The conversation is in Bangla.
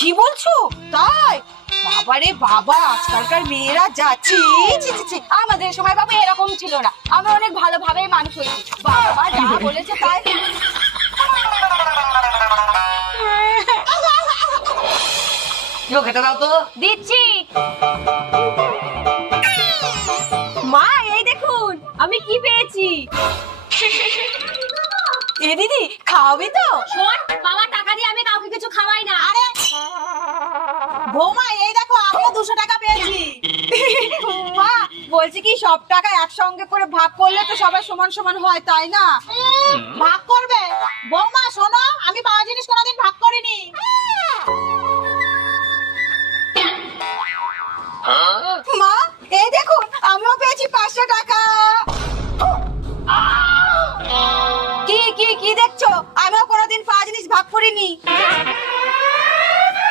কি বলছো? তাই? বাবারে বাবা আজকালকার মেয়েরা যাচ্ছে। আমাদের সময় বাবা এরকম ছিল না। আমরা অনেক ভালোভাবে মানুষ হয়েছি। বাবা যা বলেছে তাই খেতে দাও তো। দিচ্ছি। মা এই দেখুন আমি কি পেয়েছি? এ দিদি খাওয়াবি তো? শোন বাবা টাকা দিয়ে আমি বৌমা, এই দেখো, আমিও দুশো টাকা পেয়েছি। মা, বলছি কি, সব টাকা একসঙ্গে করে ভাগ করলে তো সবাই সমান সমান হয়, তাই না? ভাগ করবে? বৌমা, শোনো, আমি পাওয়া জিনিস কোনোদিন ভাগ করিনি। মা, এই দেখুন, আমিও পেয়েছি পাঁচশো টাকা। কি কি কি দেখছ? আমিও কোনোদিন পাওয়া জিনিস ভাগ করিনি।